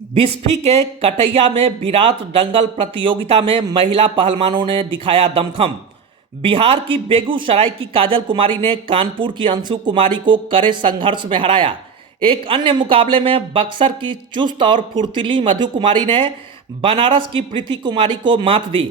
बिस्फी के कटैया में विराट दंगल प्रतियोगिता में महिला पहलवानों ने दिखाया दमखम। बिहार की बेगूसराय की काजल कुमारी ने कानपुर की अंशु कुमारी को कड़े संघर्ष में हराया। एक अन्य मुकाबले में बक्सर की चुस्त और फुर्तीली मधु कुमारी ने बनारस की प्रीति कुमारी को मात दी।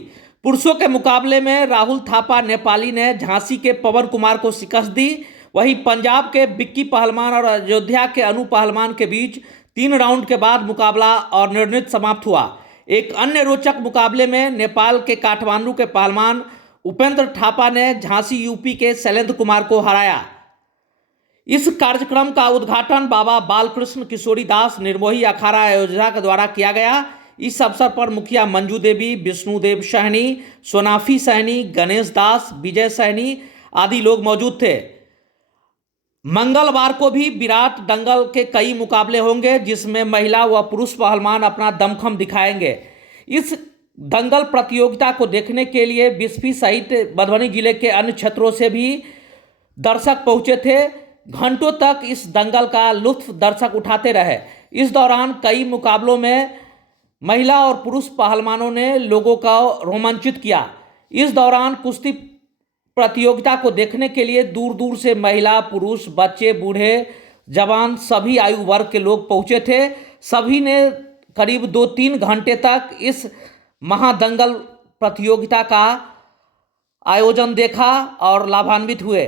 पुरुषों के मुकाबले में राहुल थापा नेपाली ने झांसी के पवन कुमार को शिकस्त दी। वहीं पंजाब के बिक्की पहलवान और अयोध्या के अनु पहलवान के बीच 3 राउंड के बाद मुकाबला और निर्णीत समाप्त हुआ। एक अन्य रोचक मुकाबले में नेपाल के काठमांडू के पहलवान उपेंद्र थापा ने झांसी यूपी के शैलेंद्र कुमार को हराया। इस कार्यक्रम का उद्घाटन बाबा बालकृष्ण किशोरी दास निर्मोही अखाड़ा अयोध्या के द्वारा किया गया। इस अवसर पर मुखिया मंजू देवी, विष्णुदेव सहनी, सोनाफी सहनी, गणेश दास, विजय सहनी आदि लोग मौजूद थे। मंगलवार को भी विराट दंगल के कई मुकाबले होंगे जिसमें महिला व पुरुष पहलवान अपना दमखम दिखाएंगे। इस दंगल प्रतियोगिता को देखने के लिए बिस्फी सहित मधुबनी जिले के अन्य क्षेत्रों से भी दर्शक पहुंचे थे। घंटों तक इस दंगल का लुत्फ दर्शक उठाते रहे। इस दौरान कई मुकाबलों में महिला और पुरुष पहलवानों ने लोगों को रोमांचित किया। इस दौरान कुश्ती प्रतियोगिता को देखने के लिए दूर दूर से महिला, पुरुष, बच्चे, बूढ़े, जवान सभी आयु वर्ग के लोग पहुंचे थे। सभी ने करीब 2-3 घंटे तक इस महादंगल प्रतियोगिता का आयोजन देखा और लाभान्वित हुए।